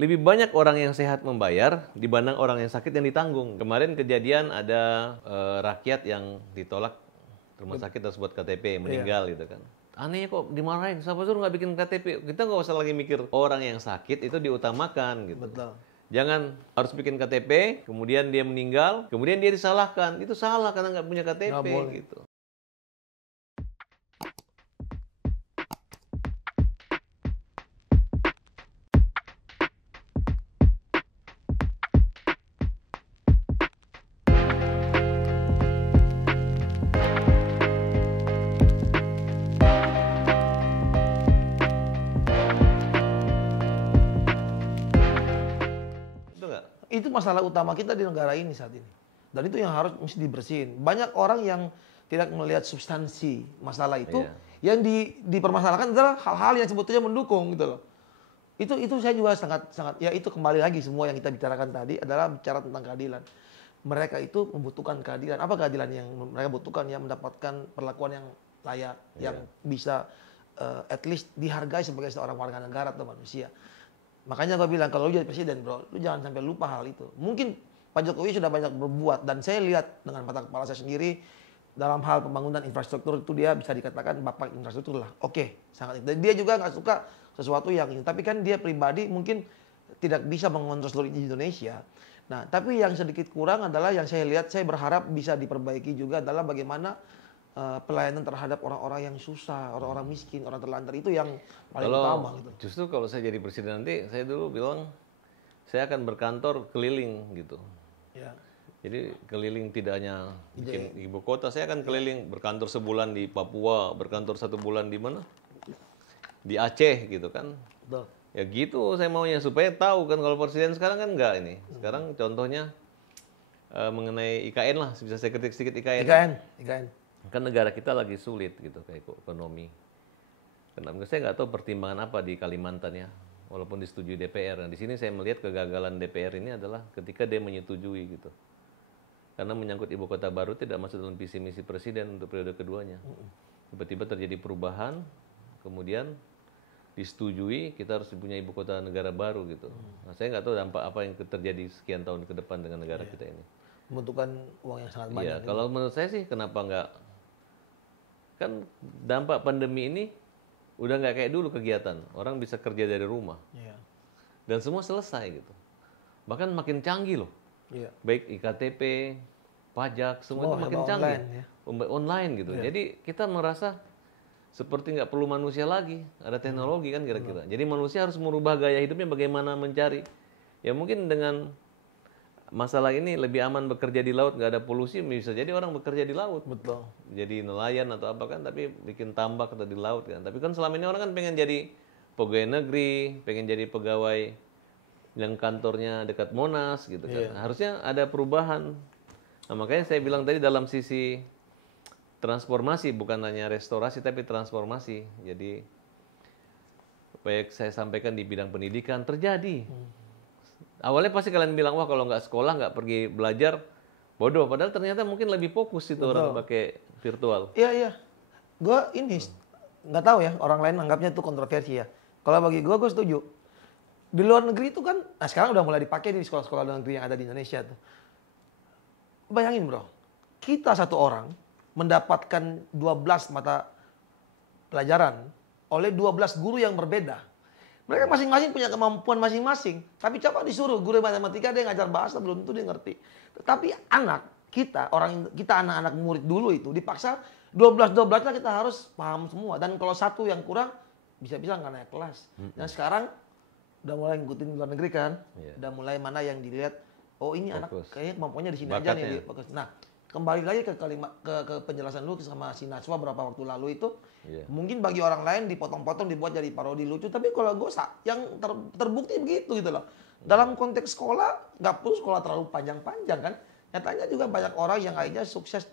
Lebih banyak orang yang sehat membayar dibanding orang yang sakit yang ditanggung. Kemarin kejadian ada rakyat yang ditolak rumah sakit harus buat KTP, meninggal gitu kan. Anehnya kok dimarahin, siapa suruh nggak bikin KTP? Kita nggak usah lagi mikir orang yang sakit itu diutamakan gitu. Betul. Jangan harus bikin KTP, kemudian dia meninggal, kemudian dia disalahkan. Itu salah karena nggak punya KTP Nggak boleh. gitu. Itu nggak? Itu masalah utama kita di negara ini saat ini. Dan itu yang harus mesti dibersihin. Banyak orang yang tidak melihat substansi masalah itu. Iya. Yang dipermasalahkan adalah hal-hal yang sebetulnya mendukung gitu loh. Itu saya juga sangat ya itu kembali lagi semua yang kita bicarakan tadi adalah bicara tentang keadilan. Mereka itu membutuhkan keadilan. Apa keadilan yang mereka butuhkan? Ya mendapatkan perlakuan yang layak, yang bisa at least dihargai sebagai seorang warga negara atau manusia. Makanya gue bilang kalau lu jadi presiden bro, lu jangan sampai lupa hal itu. Mungkin Pak Jokowi sudah banyak berbuat dan saya lihat dengan mata kepala saya sendiri dalam hal pembangunan infrastruktur itu dia bisa dikatakan bapak infrastruktur lah. Oke, sangat. Dan dia juga nggak suka sesuatu yang ini. Tapi kan dia pribadi mungkin tidak bisa mengontrol seluruh Indonesia. Nah, tapi yang sedikit kurang adalah yang saya lihat, saya berharap bisa diperbaiki juga adalah bagaimana pelayanan terhadap orang-orang yang susah, orang-orang miskin, orang terlantar itu yang paling utama gitu. Justru kalau saya jadi presiden nanti, saya dulu bilang saya akan berkantor keliling gitu. Ya. Jadi keliling tidak hanya bikin ibu kota, saya akan keliling berkantor sebulan di Papua, berkantor 1 bulan di mana? Di Aceh gitu kan. Betul. Ya gitu saya maunya supaya tahu kan kalau presiden sekarang kan enggak ini. Sekarang contohnya mengenai IKN lah, bisa saya kritik sedikit IKN. IKN. Kan negara kita lagi sulit gitu kayak ekonomi. Kenapa? Saya nggak tahu pertimbangan apa di Kalimantan ya, walaupun disetujui DPR. Nah, di sini saya melihat kegagalan DPR ini adalah ketika dia menyetujui gitu. Karena menyangkut ibu kota baru tidak masuk dalam visi misi presiden untuk periode keduanya. Tiba-tiba terjadi perubahan, kemudian disetujui kita harus punya ibu kota negara baru gitu. Nah, saya nggak tahu dampak apa yang terjadi sekian tahun ke depan dengan negara kita ini. Membutuhkan uang yang sangat banyak. Iya, kalau menurut saya sih kenapa nggak, kan dampak pandemi ini udah nggak kayak dulu kegiatan. Orang bisa kerja dari rumah. Iya. Dan semua selesai gitu. Bahkan makin canggih loh. Iya. Baik IKTP, pajak, semua itu makin canggih. Online gitu. Jadi kita merasa seperti nggak perlu manusia lagi. Ada teknologi kan kira-kira. Jadi manusia harus merubah gaya hidupnya bagaimana mencari. Ya mungkin dengan masalah ini lebih aman bekerja di laut, nggak ada polusi, bisa jadi orang bekerja di laut. Betul. Jadi nelayan atau apa kan, tapi bikin tambak atau di laut kan. Tapi kan selama ini orang kan pengen jadi pegawai negeri, pengen jadi pegawai yang kantornya dekat Monas gitu kan. Harusnya ada perubahan. Nah, makanya saya bilang tadi dalam sisi transformasi, bukan hanya restorasi tapi transformasi. Jadi baik saya sampaikan di bidang pendidikan terjadi. Awalnya pasti kalian bilang, wah kalau nggak sekolah, nggak pergi belajar, bodoh. Padahal ternyata mungkin lebih fokus itu orang pakai virtual. Iya, iya. Gue ini nggak tahu ya, orang lain anggapnya itu kontroversi ya. Kalau bagi gue setuju. Di luar negeri itu kan, nah sekarang udah mulai dipakai di sekolah-sekolah luar negeri yang ada di Indonesia tuh. Bayangin bro, kita satu orang mendapatkan 12 mata pelajaran oleh 12 guru yang berbeda. Mereka masing-masing punya kemampuan masing-masing. Tapi coba disuruh guru matematika dia ngajar bahasa belum tentu dia ngerti. Tetapi anak kita, anak-anak murid dulu itu dipaksa 12-12-nya kita harus paham semua. Dan kalau satu yang kurang bisa-bisa nggak naik kelas. Dan sekarang udah mulai ngikutin luar negeri kan. Udah mulai mana yang dilihat, oh ini anak kayaknya kemampuannya di sini aja nih. Nah, kembali lagi ke penjelasan lu sama si Najwa beberapa waktu lalu itu, mungkin bagi orang lain dipotong-potong dibuat jadi parodi lucu, tapi kalau gue yang terbukti begitu gitu loh. Dalam konteks sekolah, nggak perlu sekolah terlalu panjang-panjang kan. Nyatanya juga banyak orang yang akhirnya sukses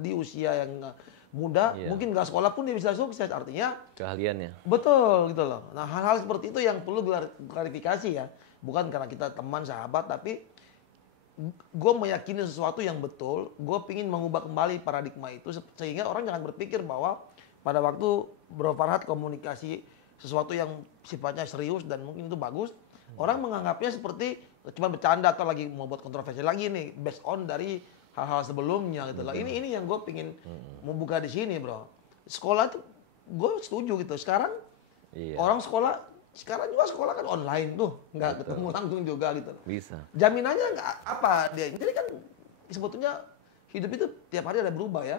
di usia yang muda, mungkin nggak sekolah pun dia bisa sukses, artinya keahliannya. Betul gitu loh. Nah hal-hal seperti itu yang perlu klarifikasi ya, bukan karena kita teman sahabat, tapi gue meyakini sesuatu yang betul, gue pingin mengubah kembali paradigma itu sehingga orang jangan berpikir bahwa pada waktu Bro Farhad komunikasi sesuatu yang sifatnya serius dan mungkin itu bagus, Orang menganggapnya seperti cuma bercanda atau lagi mau buat kontroversi lagi nih, based on dari hal-hal sebelumnya gitu lah. Ini yang gue pingin membuka di sini, bro. Sekolah tuh gue setuju gitu. Sekarang orang sekarang juga sekolah kan online tuh, nggak ketemu langsung juga gitu. Bisa. Jaminannya nggak apa dia. Jadi kan sebetulnya hidup itu tiap hari ada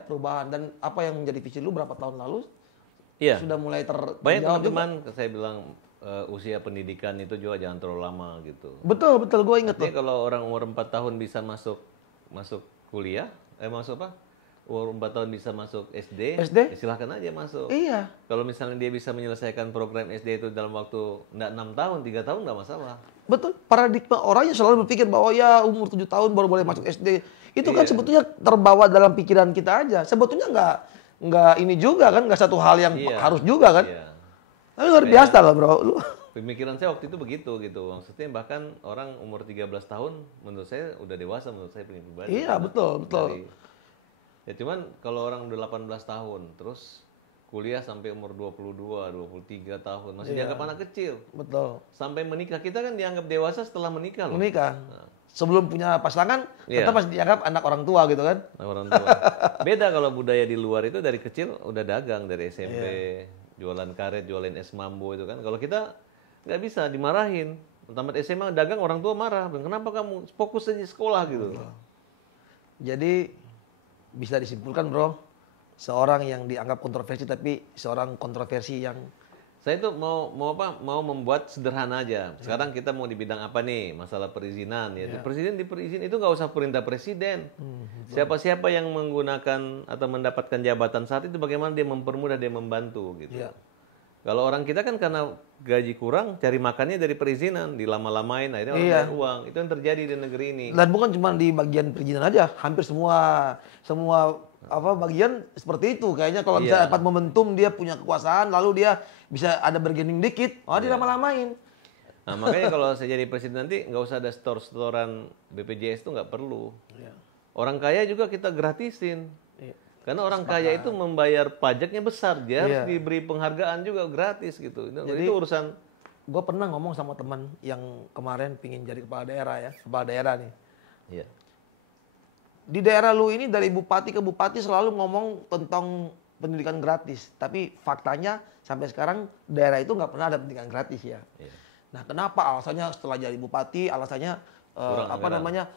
perubahan dan apa yang menjadi visi lu berapa tahun lalu sudah mulai banyak teman-teman saya bilang usia pendidikan itu juga jangan terlalu lama gitu. Betul, gue inget tuh. Kalau orang umur 4 tahun bisa masuk kuliah, masuk apa? Umur 4 tahun bisa masuk SD? Ya silahkan aja masuk. Iya. Kalau misalnya dia bisa menyelesaikan program SD itu dalam waktu enggak 6 tahun, 3 tahun enggak masalah. Betul, paradigma orang yang selalu berpikir bahwa ya umur 7 tahun baru boleh masuk SD. Itu kan sebetulnya terbawa dalam pikiran kita aja. Sebetulnya nggak ini juga kan, nggak satu hal yang harus juga kan. Tapi luar biasa lah bro. Pemikiran saya waktu itu begitu gitu. Maksudnya bahkan orang umur 13 tahun menurut saya udah dewasa menurut saya pribadi. Iya, betul. Ya cuman kalau orang udah 18 tahun terus kuliah sampai umur 22, 23 tahun masih dianggap anak kecil. Betul. Sampai menikah kita kan dianggap dewasa setelah menikah loh. Menikah. Nah. Sebelum punya pasangan tetap masih dianggap anak orang tua gitu kan. Anak orang tua. Beda kalau budaya di luar itu dari kecil udah dagang dari SMP, jualan karet, jualan es mambo itu kan. Kalau kita nggak bisa dimarahin. Tamat SMA dagang orang tua marah. Kenapa kamu fokus aja sekolah gitu. Jadi bisa disimpulkan bro, seorang yang dianggap kontroversi tapi seorang kontroversi yang saya itu mau membuat sederhana aja. Sekarang kita mau di bidang apa nih? Masalah perizinan ya. Presiden itu nggak usah perintah presiden. Siapa-siapa yang menggunakan atau mendapatkan jabatan saat itu bagaimana dia mempermudah, dia membantu gitu. Kalau orang kita kan karena gaji kurang, cari makannya dari perizinan, dilama-lamain, akhirnya orang bayar uang. Itu yang terjadi di negeri ini. Dan bukan cuma di bagian perizinan aja, hampir semua bagian seperti itu. Kayaknya kalau bisa dapat momentum dia punya kekuasaan, lalu dia bisa ada bergening dikit, dia lama-lamain. Nah makanya kalau saya jadi presiden nanti nggak usah ada setoran BPJS itu nggak perlu. Orang kaya juga kita gratisin. Karena orang kaya itu membayar pajaknya besar, dia harus diberi penghargaan juga gratis gitu. Jadi, itu urusan. Gue pernah ngomong sama teman yang kemarin pingin jadi kepala daerah nih. Iya. Di daerah lu ini dari bupati ke bupati selalu ngomong tentang pendidikan gratis, tapi faktanya sampai sekarang daerah itu nggak pernah ada pendidikan gratis ya. Nah kenapa? Alasannya setelah jadi bupati, alasannya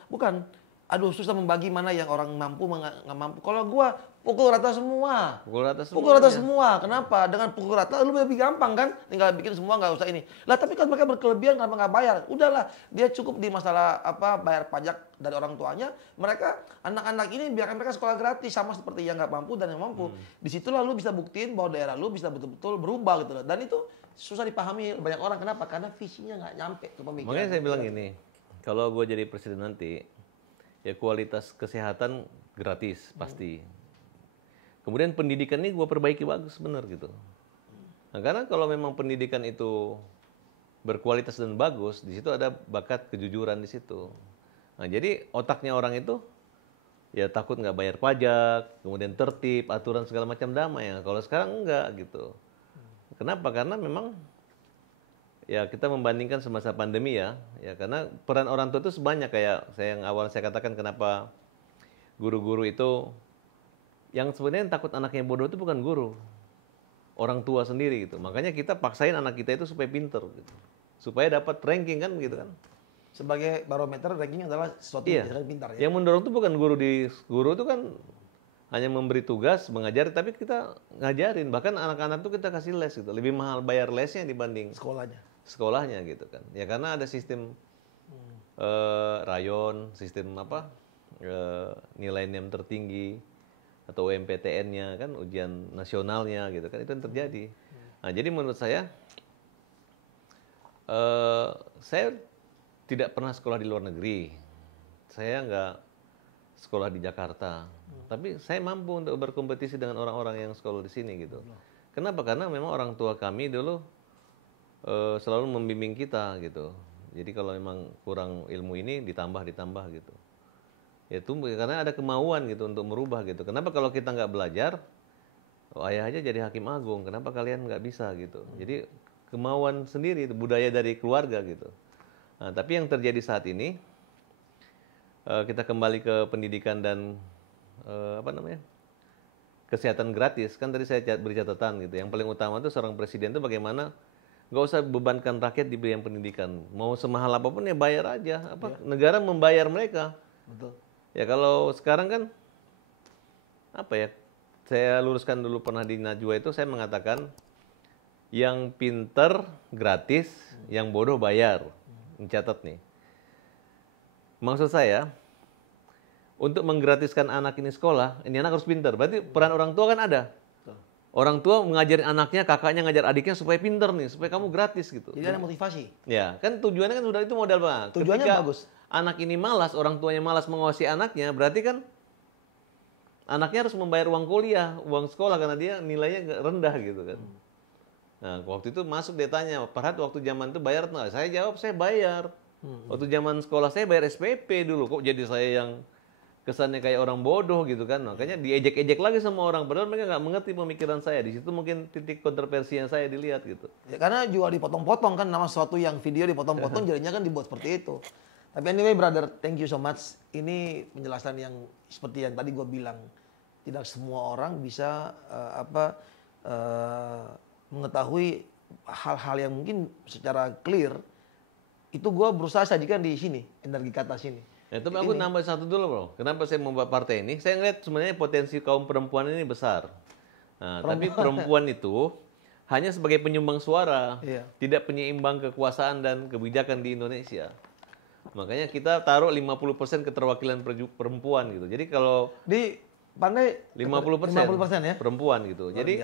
bukan. Aduh susah membagi mana yang orang mampu nggak mampu. Kalau gua pukul rata semua. Pukul rata semua. Kenapa? Dengan pukul rata lu lebih gampang kan? Tinggal bikin semua nggak usah ini. Lah tapi kan mereka berkelebihan kenapa nggak bayar? Udahlah, dia cukup di masalah bayar pajak dari orang tuanya. Mereka anak-anak ini biarkan mereka sekolah gratis sama seperti yang nggak mampu dan yang mampu. Disitulah lu bisa buktiin bahwa daerah lu bisa betul-betul berubah gitu loh. Dan itu susah dipahami banyak orang. Kenapa? Karena visinya nggak nyampe ke pemikiran. Makanya saya bilang gini, kalau gue jadi presiden nanti, ya kualitas kesehatan gratis pasti. Kemudian pendidikan ini gue perbaiki bagus benar gitu. Nah, karena kalau memang pendidikan itu berkualitas dan bagus, di situ ada bakat kejujuran di situ. Nah, jadi otaknya orang itu ya takut nggak bayar pajak, kemudian tertib, aturan segala macam damai. Nah, kalau sekarang enggak gitu. Kenapa? Karena memang ya kita membandingkan semasa pandemi ya karena peran orang tua itu sebanyak kayak yang awal saya katakan kenapa guru-guru itu yang sebenarnya takut anaknya bodoh itu bukan guru, orang tua sendiri gitu. Makanya kita paksain anak kita itu supaya pinter gitu, supaya dapat ranking kan gitu kan. Sebagai barometer ranking adalah sesuatu yang pintar ya. Yang mendorong itu bukan guru itu kan hanya memberi tugas mengajar, tapi kita ngajarin, bahkan anak-anak tuh kita kasih les gitu, lebih mahal bayar lesnya dibanding sekolahnya gitu kan. Ya karena ada sistem rayon, sistem nilai NIM tertinggi atau UMPTN-nya kan, ujian nasionalnya gitu kan, itu yang terjadi. Nah jadi menurut saya tidak pernah sekolah di luar negeri, saya nggak sekolah di Jakarta, tapi saya mampu untuk berkompetisi dengan orang-orang yang sekolah di sini gitu. Kenapa? Karena memang orang tua kami dulu selalu membimbing kita gitu. Jadi kalau memang kurang ilmu ini ditambah gitu. Ya tumbuh karena ada kemauan gitu untuk merubah gitu. Kenapa kalau kita nggak belajar, ayah aja jadi hakim agung, kenapa kalian nggak bisa gitu. Jadi kemauan sendiri, budaya dari keluarga gitu. Nah, tapi yang terjadi saat ini, kita kembali ke pendidikan dan kesehatan gratis. Kan tadi saya beri catatan gitu. Yang paling utama itu seorang presiden itu bagaimana nggak usah bebankan rakyat di bidang pendidikan. Mau semahal apapun ya bayar aja. Negara membayar mereka. Betul. Ya kalau sekarang kan saya luruskan dulu, pernah di Najwa itu saya mengatakan yang pinter gratis, yang bodoh bayar. Mencatat nih. Maksud saya, untuk menggratiskan anak ini sekolah, ini anak harus pinter. Berarti peran orang tua kan ada. Orang tua mengajarin anaknya, kakaknya ngajar adiknya supaya pinter nih, supaya kamu gratis gitu. Jadi ada motivasi. Ya, kan tujuannya kan sudah itu modal banget. Tujuannya Ketika bagus. anak ini malas, orang tuanya malas mengawasi anaknya, berarti kan anaknya harus membayar uang kuliah, uang sekolah karena dia nilainya rendah gitu kan. Nah, waktu itu masuk dia tanya, Farhad waktu zaman itu bayar nggak? Saya jawab, saya bayar. Waktu zaman sekolah saya bayar SPP dulu, kok jadi saya yang kesannya kayak orang bodoh gitu kan. Makanya diejek-ejek lagi sama orang, padahal mereka nggak mengerti pemikiran saya. Di situ mungkin titik kontroversi yang saya dilihat gitu. Ya, karena juga dipotong-potong kan, nama sesuatu yang video dipotong-potong jadinya kan dibuat seperti itu. Tapi anyway brother, thank you so much. Ini penjelasan yang seperti yang tadi gue bilang. Tidak semua orang bisa mengetahui hal-hal yang mungkin secara clear. Itu gue berusaha sajikan di sini, energi kata sini. Ya, tapi aku nambah satu dulu bro. Kenapa saya membuat partai ini? Saya ngeliat sebenarnya potensi kaum perempuan ini besar. Nah, tapi perempuan itu hanya sebagai penyumbang suara, tidak penyeimbang kekuasaan dan kebijakan di Indonesia. Makanya kita taruh 50% keterwakilan perempuan gitu. Jadi kalau di Pandai 50% ya perempuan gitu. Jadi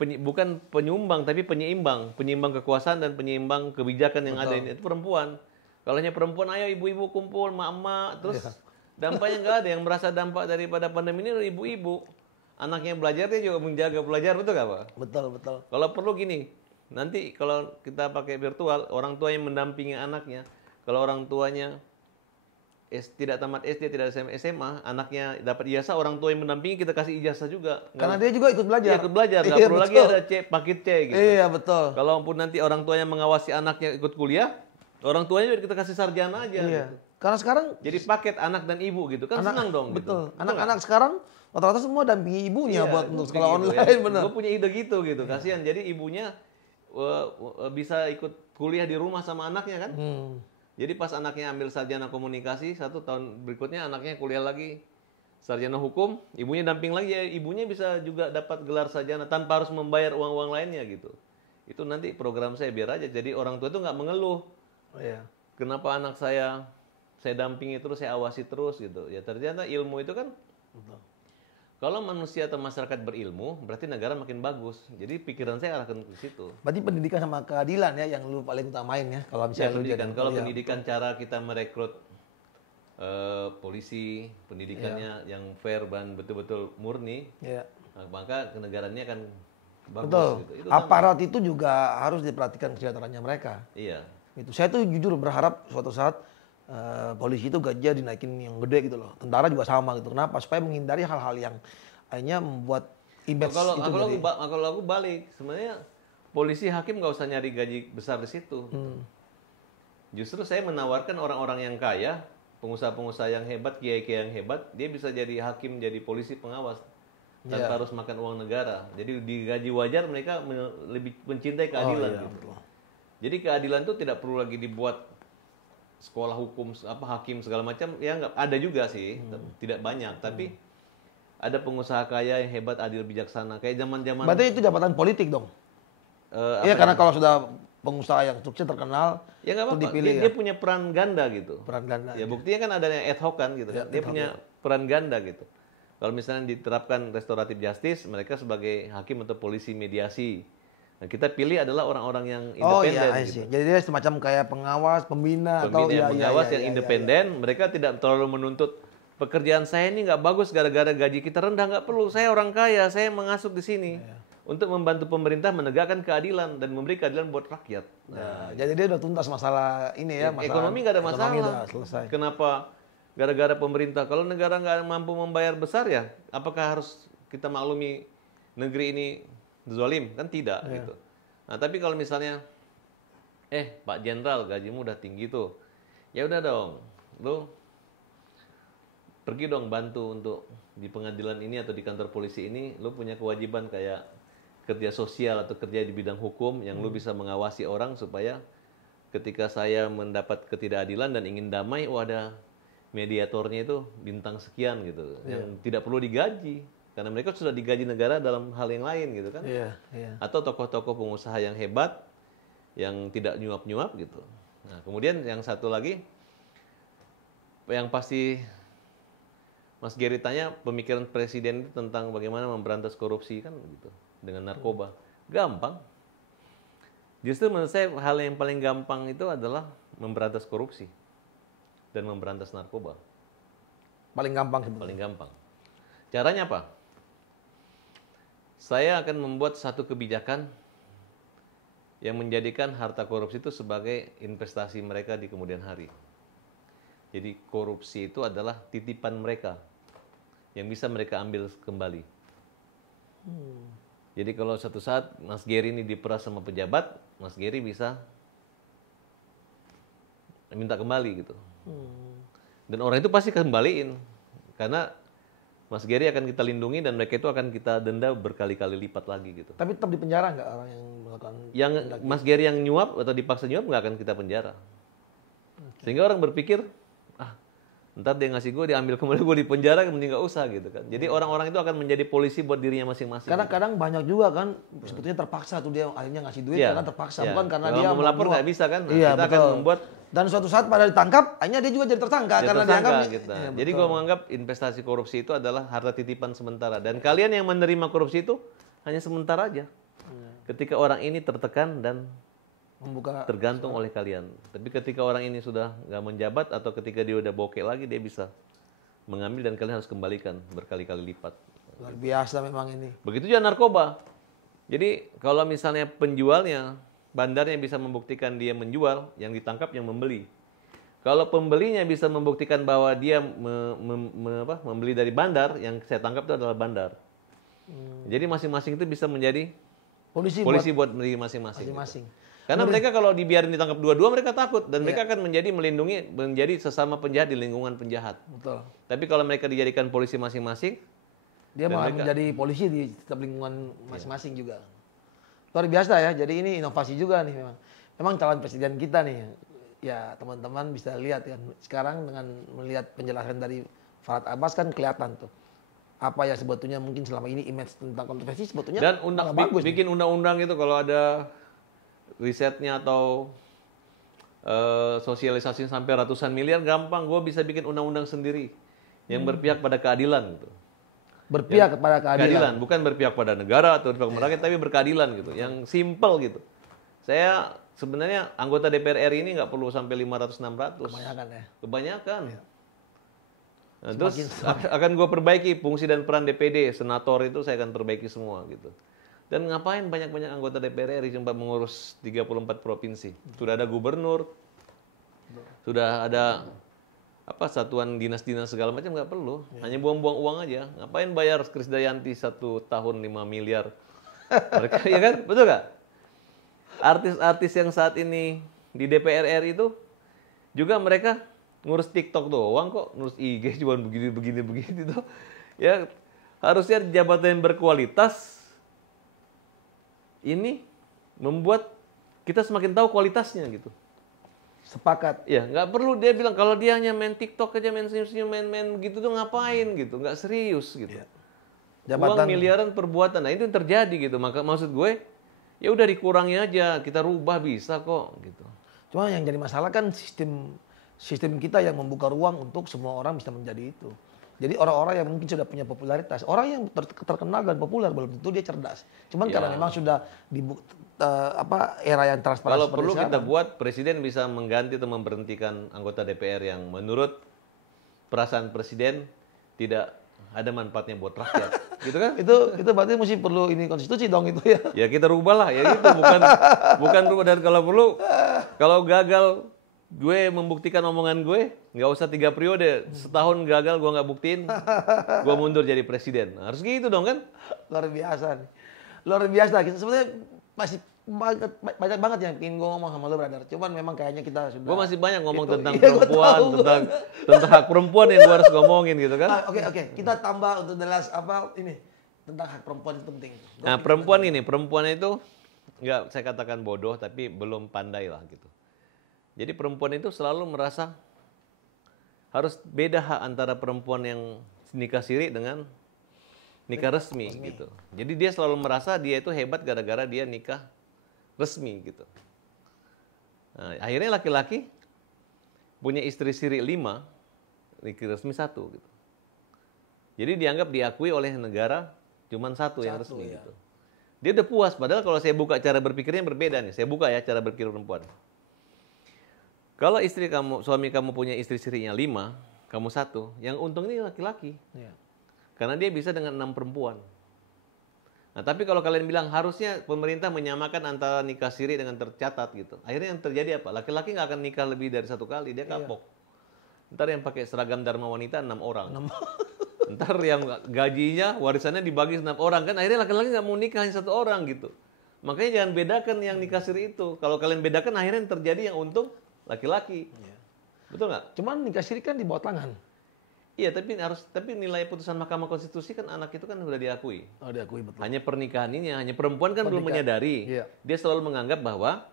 bukan penyumbang tapi penyeimbang kekuasaan dan penyeimbang kebijakan yang ada ini itu perempuan. Kalau hanya perempuan, ayo ibu-ibu kumpul, emak-emak, terus dampaknya nggak ada. Yang merasa dampak daripada pandemi ini ibu-ibu. Anaknya belajar, dia juga menjaga belajar, betul nggak Pak? Betul, betul. Kalau perlu gini, nanti kalau kita pakai virtual, orang tua yang mendampingi anaknya. Kalau orang tuanya tidak tamat SD, tidak SMA, anaknya dapat ijazah, orang tua yang mendampingi kita kasih ijazah juga. Karena dia juga ikut belajar. Dia ikut belajar, nggak perlu lagi ada paket C gitu. Iya, betul. Kalaupun nanti orang tuanya mengawasi anaknya ikut kuliah, orang tuanya kita kasih sarjana aja. Iya. Gitu. Karena sekarang jadi paket anak dan ibu gitu kan senang dong. Betul. Gitu. Anak-anak sekarang rata-rata semua dampingi ibunya buat untuk sekolah online, ya. benar. Gue punya ide gitu. Kasihan. Jadi ibunya bisa ikut kuliah di rumah sama anaknya kan. Jadi pas anaknya ambil sarjana komunikasi, 1 tahun berikutnya anaknya kuliah lagi sarjana hukum, ibunya damping lagi, ya ibunya bisa juga dapat gelar sarjana tanpa harus membayar uang-uang lainnya gitu. Itu nanti program saya biar aja. Jadi orang tua itu nggak mengeluh. Kenapa anak saya dampingi terus, saya awasi terus gitu. Ya ternyata ilmu itu kan, kalau manusia atau masyarakat berilmu, berarti negara makin bagus. Jadi pikiran saya arahkan ke situ. Berarti pendidikan sama keadilan ya yang lu paling utamain ya. Kalau misalnya pendidikan, kalau pendidikan cara kita merekrut polisi, pendidikannya yang fair dan betul-betul murni, maka kenegaranya akan bagus. Betul. Gitu. Itu aparat itu juga harus diperhatikan kesejahteraannya mereka. Iya. Gitu. Saya tuh jujur berharap suatu saat polisi itu gajinya dinaikin yang gede gitu loh. Tentara juga sama gitu. Kenapa? Supaya menghindari hal-hal yang akhirnya membuat image itu jadi. Kalau aku balik, sebenarnya polisi hakim nggak usah nyari gaji besar di situ. Justru saya menawarkan orang-orang yang kaya, pengusaha-pengusaha yang hebat, kiai-kiai yang hebat, dia bisa jadi hakim, jadi polisi pengawas tanpa harus makan uang negara. Jadi di gaji wajar mereka lebih mencintai keadilan. Gitu. Jadi keadilan itu tidak perlu lagi dibuat sekolah hukum hakim segala macam, ya nggak ada juga sih, tidak banyak, tapi ada pengusaha kaya yang hebat, adil, bijaksana kayak zaman-zaman. Berarti itu jabatan politik dong. Iya, karena kalau sudah pengusaha yang sukses terkenal, ya nggak apa-apa. Dia punya peran ganda gitu. Peran ganda. Ya buktinya kan adanya ad hoc kan gitu. Ya, dia punya peran ganda gitu. Kalau misalnya diterapkan restoratif justice, mereka sebagai hakim atau polisi mediasi. Nah, kita pilih adalah orang-orang yang independen. Gitu. Jadi dia semacam kayak pengawas, pembina atau pengawas yang independen. Mereka tidak terlalu menuntut pekerjaan saya ini nggak bagus gara-gara gaji kita rendah, nggak perlu. Saya orang kaya, saya mengasuh di sini untuk membantu pemerintah menegakkan keadilan dan memberi keadilan buat rakyat. Nah, jadi dia udah tuntas masalah ini ya. Masalah ekonomi nggak ada masalah. Udah selesai. Kenapa? Gara-gara pemerintah. Kalau negara nggak mampu membayar besar ya, apakah harus kita maklumi negeri ini zalim? Kan tidak gitu. Nah, tapi kalau misalnya Pak Jenderal gajimu udah tinggi tuh. Ya udah dong, lu pergi dong bantu untuk di pengadilan ini atau di kantor polisi ini, lu punya kewajiban kayak kerja sosial atau kerja di bidang hukum yang lu bisa mengawasi orang supaya ketika saya mendapat ketidakadilan dan ingin damai, ada mediatornya itu bintang sekian gitu, yang tidak perlu digaji karena mereka sudah digaji negara dalam hal yang lain gitu kan. Atau tokoh-tokoh pengusaha yang hebat yang tidak nyuap-nyuap gitu. Nah, kemudian yang satu lagi yang pasti Mas Gary tanya, pemikiran presiden itu tentang bagaimana memberantas korupsi kan gitu dengan narkoba. Gampang. Justru menurut saya hal yang paling gampang itu adalah memberantas korupsi dan memberantas narkoba. Paling gampang sebetulnya. Paling gampang. Caranya apa? Saya akan membuat satu kebijakan yang menjadikan harta korupsi itu sebagai investasi mereka di kemudian hari. Jadi korupsi itu adalah titipan mereka yang bisa mereka ambil kembali. Jadi kalau suatu saat Mas Gary ini diperas sama pejabat, Mas Gary bisa minta kembali gitu. Dan orang itu pasti kembaliin. Karena Mas Gary akan kita lindungi dan mereka itu akan kita denda berkali-kali lipat lagi gitu. Tapi tetap di penjara nggak orang yang melakukan? Yang Mas Gary yang nyuap atau dipaksa nyuap nggak akan kita penjara. Sehingga orang berpikir, ntar dia ngasih gue, diambil kembali gue di penjara, mending nggak usah gitu kan. Jadi orang-orang itu akan menjadi polisi buat dirinya masing-masing. Karena kadang banyak juga kan, sebetulnya terpaksa tuh dia akhirnya ngasih duit karena terpaksa, bukan karena dia mau melapor nggak bisa kan. Nah, iya, kita akan membuat. Dan suatu saat pada ditangkap, akhirnya dia juga jadi tersangka karena dianggap gitu. Jadi gue menganggap investasi korupsi itu adalah harta titipan sementara. Dan kalian yang menerima korupsi itu hanya sementara aja. Ketika orang ini tertekan dan tergantung oleh kalian. Tapi ketika orang ini sudah nggak menjabat atau ketika dia udah bokeh lagi, dia bisa mengambil dan kalian harus kembalikan berkali-kali lipat. Luar biasa memang ini. Begitu juga narkoba. Jadi kalau misalnya penjualnya, bandarnya bisa membuktikan dia menjual, yang ditangkap yang membeli. Kalau pembelinya bisa membuktikan bahwa dia membeli dari bandar, yang saya tangkap itu adalah bandar. Jadi masing-masing itu bisa menjadi polisi buat masing-masing. Gitu. Karena mereka kalau dibiarin ditangkap dua-dua, mereka takut dan mereka akan menjadi sesama penjahat di lingkungan penjahat. Betul. Tapi kalau mereka dijadikan polisi masing-masing, dia malah menjadi polisi di setiap lingkungan masing-masing juga. Luar biasa ya. Jadi ini inovasi juga nih memang. Memang calon presiden kita nih. Ya teman-teman bisa lihat kan. Sekarang dengan melihat penjelasan dari Farhad Abbas kan kelihatan tuh. Apa ya sebetulnya mungkin selama ini image tentang kontroversi sebetulnya. Dan bikin undang-undang itu kalau ada risetnya atau sosialisasi sampai ratusan miliar gampang. Gue bisa bikin undang-undang sendiri. Yang berpihak pada keadilan gitu. Berpihak kepada keadilan. Bukan berpihak pada negara atau berpihak pada rakyat, tapi berkeadilan gitu. Yang simple gitu. Saya sebenarnya anggota DPR RI ini nggak perlu sampai 500-600. Kebanyakan ya. Kebanyakan. Nah, terus akan gue perbaiki fungsi dan peran DPD, senator itu saya akan perbaiki semua gitu. Dan ngapain banyak-banyak anggota DPR RI cuma mengurus 34 provinsi. Sudah ada gubernur, sudah ada satuan dinas-dinas segala macam, nggak perlu. Hanya buang-buang uang aja. Ngapain bayar Krisdayanti 1 tahun 5 miliar? Mereka, ya kan? Betul nggak? Artis-artis yang saat ini di DPR RI itu juga mereka ngurus TikTok doang kok, ngurus IG cuma begini tuh. Ya harusnya jabatan yang berkualitas ini membuat kita semakin tahu kualitasnya gitu. Sepakat. Ya, nggak perlu dia bilang kalau dia hanya main TikTok aja, main senyum-senyum, main gitu tuh ngapain gitu, nggak serius gitu. Ya. Uang miliaran perbuatan, nah itu yang terjadi gitu. Maka maksud gue, ya udah dikurangi aja, kita rubah bisa kok gitu. Cuma yang jadi masalah kan sistem kita yang membuka ruang untuk semua orang bisa menjadi itu. Jadi orang-orang yang mungkin sudah punya popularitas, orang yang terkenal dan populer belum tentu dia cerdas. Cuman karena memang sudah di era yang transparan. Kalau perlu kita buat presiden bisa mengganti atau memberhentikan anggota DPR yang menurut perasaan presiden tidak ada manfaatnya buat rakyat, gitu kan? Itu berarti mesti perlu ini konstitusi dong itu ya. Ya kita rubah lah, ya itu bukan rubah, dan kalau perlu kalau gagal gue membuktikan omongan gue, nggak usah 3 periode, setahun gagal gue nggak buktiin, gue mundur jadi presiden. Harus gitu dong kan? Luar biasa nih. Luar biasa. Sebenarnya masih banyak banget yang ingin gue ngomong sama lo, brother. Cuman memang kayaknya kita sudah. Gue masih banyak ngomong tentang iya, perempuan, tentang hak perempuan yang gue harus ngomongin gitu kan. Oke. Kita tambah untuk jelas apa ini tentang hak perempuan itu penting. Nah, perempuan itu nggak saya katakan bodoh, tapi belum pandai lah gitu. Jadi perempuan itu selalu merasa harus beda hak antara perempuan yang nikah siri dengan nikah resmi gitu. Jadi dia selalu merasa dia itu hebat gara-gara dia nikah resmi gitu. Nah, akhirnya laki-laki punya istri siri 5, nikah resmi 1 gitu. Jadi dianggap diakui oleh negara cuman 1 yang resmi gitu. Dia udah puas, padahal kalau saya buka cara berpikirnya berbeda nih. Saya buka ya cara berpikir perempuan. Kalau suami kamu punya istri sirinya 5, kamu 1, yang untung ini laki-laki. Iya. Karena dia bisa dengan 6 perempuan. Nah, tapi kalau kalian bilang harusnya pemerintah menyamakan antara nikah siri dengan tercatat gitu. Akhirnya yang terjadi apa? Laki-laki nggak akan nikah lebih dari 1 kali, dia kapok. Ntar yang pakai seragam Dharma Wanita 6 orang. Ntar yang gajinya, warisannya dibagi 6 orang kan. Akhirnya laki-laki nggak mau nikah hanya 1 orang gitu. Makanya jangan bedakan yang nikah siri itu. Kalau kalian bedakan akhirnya yang terjadi yang untung laki-laki. Iya. Betul nggak? Cuman nikah siri kan di bawah tangan. Iya, tapi nilai putusan Mahkamah Konstitusi kan anak itu kan sudah diakui. Oh, diakui betul. Hanya pernikahan ini, hanya perempuan kan belum menyadari. Iya. Dia selalu menganggap bahwa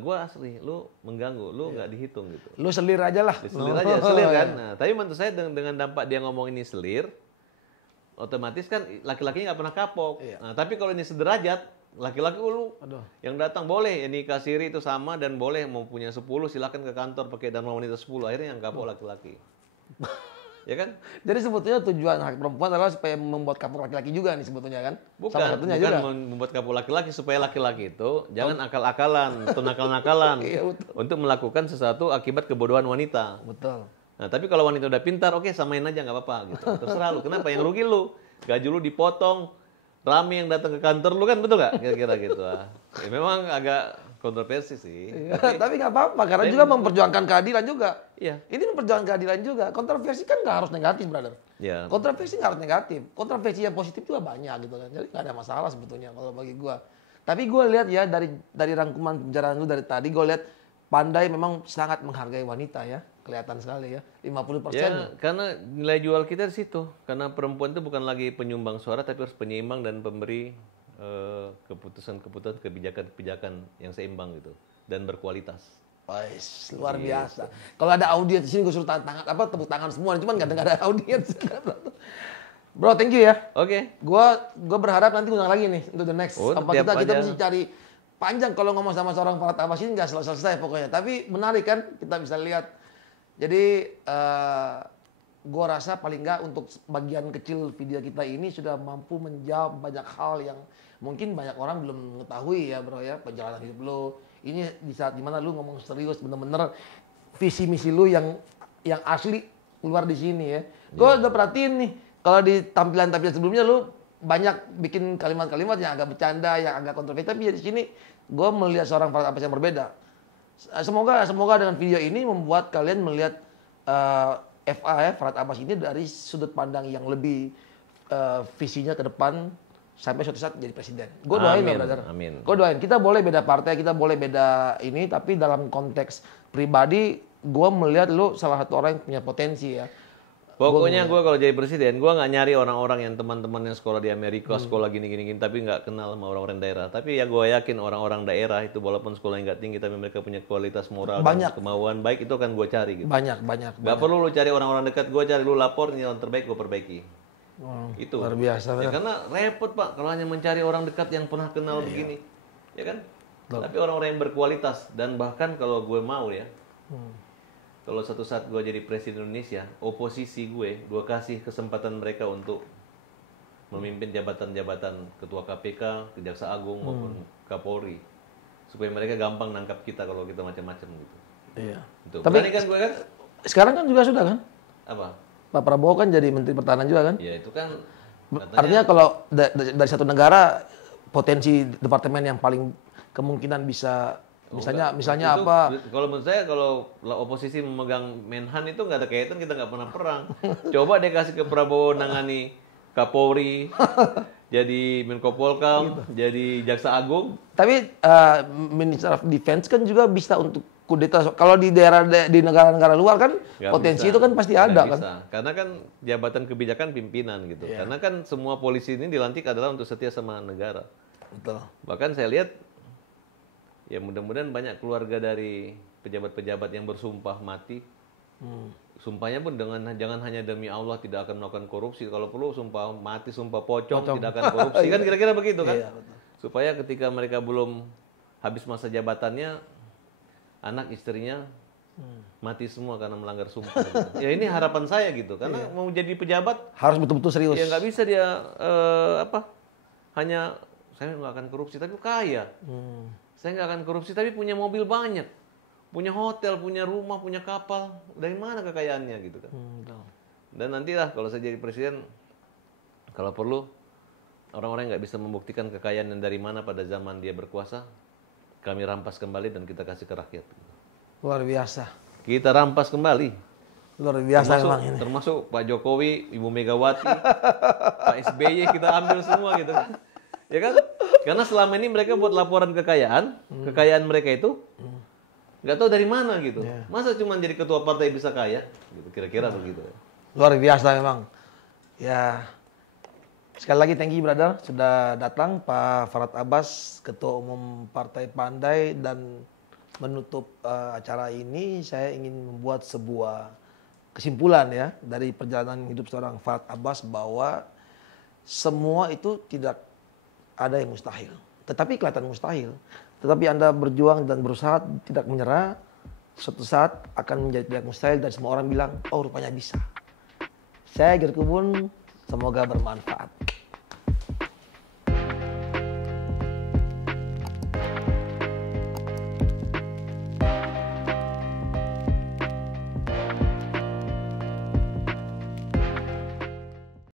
gua asli, lu mengganggu, lu nggak dihitung gitu. Lu selir aja lah. Selir aja, selir kan. Nah, tapi menurut saya dengan dampak dia ngomong ini selir, otomatis kan laki-lakinya nggak pernah kapok. Iya. Nah, tapi kalau ini sederajat, laki-laki lu yang datang boleh, ya nikah siri itu sama dan boleh mau punya 10 silakan ke kantor pakai Dharma Wanita 10. Akhirnya yang kapok laki-laki. Ya kan? Jadi sebetulnya tujuan hak perempuan adalah supaya membuat kapok laki-laki juga nih sebetulnya kan? Salah satunya bukan juga. membuat kapok laki-laki, supaya laki-laki itu jangan akal-akalan atau nakal-nakalan untuk melakukan sesuatu akibat kebodohan wanita. Betul. Nah, tapi kalau wanita udah pintar, oke samain aja nggak apa-apa gitu. Terserah lu. Kenapa? Yang rugi lu. Gaji lu dipotong, rame yang datang ke kantor lu kan, betul nggak? Kira-kira gitu. Ya, memang agak kontroversi sih. Tapi nggak apa-apa, karena juga memperjuangkan keadilan juga. Iya. Ini memperjuangkan keadilan juga. Kontroversi kan nggak harus negatif, brother. Ya. Kontroversi nggak harus negatif. Kontroversi yang positif juga banyak gitu kan. Jadi nggak ada masalah sebetulnya kalau bagi gua. Tapi gua lihat ya dari rangkuman pembicaraan lu dari tadi, gua lihat Pandai memang sangat menghargai wanita ya. Kelihatan sekali ya. 50%. Ya, karena nilai jual kita di situ. Karena perempuan itu bukan lagi penyumbang suara, tapi harus penyeimbang dan pemberi keputusan-keputusan, kebijakan-kebijakan yang seimbang gitu dan berkualitas. Wais, luar biasa. Kalau ada audiens di sini gue suruh tepuk tangan semua, cuman nggak ada audiens. Bro, thank you ya. Oke. Gua berharap nanti undang lagi nih untuk the next. Oh, Apa kita mesti cari panjang kalau ngomong sama seorang Farhad Abbas ini nggak selesai pokoknya. Tapi menarik kan, kita bisa lihat. Jadi gue rasa paling nggak untuk bagian kecil video kita ini sudah mampu menjawab banyak hal yang mungkin banyak orang belum mengetahui ya bro ya, perjalanan hidup lo. Ini di saat dimana lu ngomong serius bener-bener visi misi lu yang asli keluar di sini ya. Gue udah perhatiin nih kalau di tampilan-tampilan sebelumnya lu banyak bikin kalimat-kalimat yang agak bercanda, yang agak kontroversi. Tapi di sini gue melihat seorang Farhad Abbas yang berbeda. Semoga dengan video ini membuat kalian melihat FA ya, Farhad Abbas ini dari sudut pandang yang lebih visinya ke depan sampai suatu saat jadi presiden. Gue doain loh, brother. Amin. Gue doain. Kita boleh beda partai, kita boleh beda ini, tapi dalam konteks pribadi, gue melihat lu salah satu orang yang punya potensi ya. Pokoknya gue kalau jadi presiden, gue nggak nyari orang-orang yang teman-teman yang sekolah di Amerika, sekolah gini-gini, tapi nggak kenal sama orang-orang daerah. Tapi ya gue yakin orang-orang daerah itu walaupun sekolahnya nggak tinggi, tapi mereka punya kualitas moral dan kemauan baik, itu akan gue cari. Gitu. Banyak. Gak perlu lu cari orang-orang dekat, gue cari lu lapor, ini yang terbaik gue perbaiki. Itu luar biasa. Ya, karena repot pak kalau hanya mencari orang dekat yang pernah kenal begini, ya kan? Tapi orang-orang yang berkualitas dan bahkan kalau gue mau ya, kalau suatu saat gue jadi presiden Indonesia, oposisi gue kasih kesempatan mereka untuk memimpin jabatan-jabatan ketua KPK, Kejaksa Agung maupun Kapolri, supaya mereka gampang nangkap kita kalau kita macam-macam gitu. Iya. Gitu. Tapi kan gue kan? Sekarang kan juga sudah kan? Apa? Pak Prabowo kan jadi Menteri Pertahanan juga kan? Ya itu kan. Artinya kalau dari satu negara potensi departemen yang paling kemungkinan bisa misalnya itu, apa? Kalau menurut saya kalau oposisi memegang Menhan itu nggak ada kaitan, kita nggak pernah perang. Coba deh kasih ke Prabowo nangani Kapolri, jadi Menko Polkam, Gitu. jadi Jaksa Agung. Tapi Minister of Defense kan juga bisa untuk kudeta. Kalau di di negara-negara luar kan Nggak potensi bisa. itu kan pasti Nggak ada kan. bisa. Karena kan jabatan kebijakan pimpinan gitu. Iya. Karena kan semua polisi ini dilantik adalah untuk setia sama negara. Betul. Bahkan saya lihat, ya mudah-mudahan banyak keluarga dari pejabat-pejabat yang bersumpah mati. Sumpahnya pun jangan hanya demi Allah tidak akan melakukan korupsi. Kalau perlu sumpah mati, sumpah pocong, tidak akan korupsi. Kan kira-kira begitu kan? Iya, betul. Supaya ketika mereka belum habis masa jabatannya, anak istrinya mati semua karena melanggar sumpah. Gitu. Ya ini harapan saya gitu. Karena mau jadi pejabat, Harus betul-betul serius. ya nggak bisa dia hanya saya nggak akan korupsi tapi kaya. Saya nggak akan korupsi tapi punya mobil banyak, punya hotel, punya rumah, punya kapal. Dari mana kekayaannya gitu kan? Betul. Dan nantilah kalau saya jadi presiden, kalau perlu orang-orang nggak bisa membuktikan kekayaan yang dari mana pada zaman dia berkuasa, kami rampas kembali dan kita kasih ke rakyat. Luar biasa. Kita rampas kembali. Luar biasa memang ini. Termasuk Pak Jokowi, Ibu Megawati, Pak SBY kita ambil semua gitu kan. Ya kan? Karena selama ini mereka buat laporan kekayaan mereka itu nggak tahu dari mana gitu. Masa cuma jadi ketua partai bisa kaya? Gitu, kira-kira begitu. Luar biasa memang. Ya, sekali lagi thank you brother sudah datang Pak Farhad Abbas, Ketua Umum Partai Pandai, dan menutup acara ini saya ingin membuat sebuah kesimpulan ya dari perjalanan hidup seorang Farhad Abbas bahwa semua itu tidak ada yang mustahil. Tetapi kelihatan mustahil. Tetapi Anda berjuang dan berusaha tidak menyerah, suatu saat akan menjadi tidak mustahil dan semua orang bilang, oh rupanya bisa. Saya Gerkubun, semoga bermanfaat.